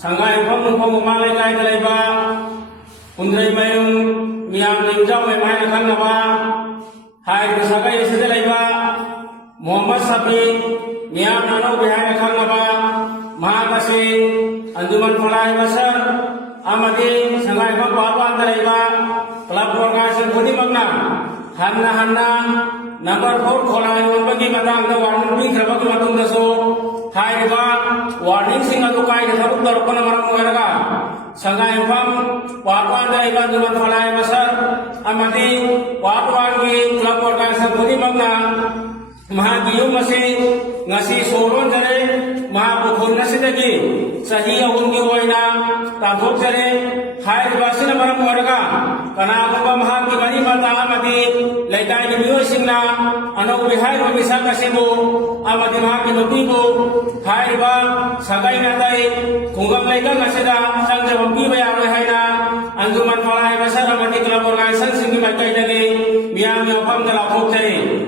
Sangay phong phong umalay kay dalaiba Undray mayong miyam nimjaw may mahay na kanaba Hai kusagay sa dalaiba Muhammad Sabi miyam nanaw bihay na kanaba Mahakasi Anduman Falay Basar Amadi sangay phong pahapan dalaiba Club Organization Budi Magna Hanna Number 4 Kholay Wanbagi Matang na warning ping Krabag Matung Daso Hai ba warning sing atu kai da tharuk darpan marang ngaraga sangai pam warwan da iban duman falai masar amati warwan gi club organization budi magna maha giyu masi ngasi soron jare maha bukhun nasidagi sahi ahun gi hoina tabok jare hai basina marang ngaraga kana ba maha gi bani mata amati laikai gi biyo singna anau bihai ro bisa kasibo amati maha gi bibo hai ba sagai natai kungam laika ngasida sang jawab bi bayar haina anjuman falai basar amati club organization singi makai dagi miam yopam dala phok jare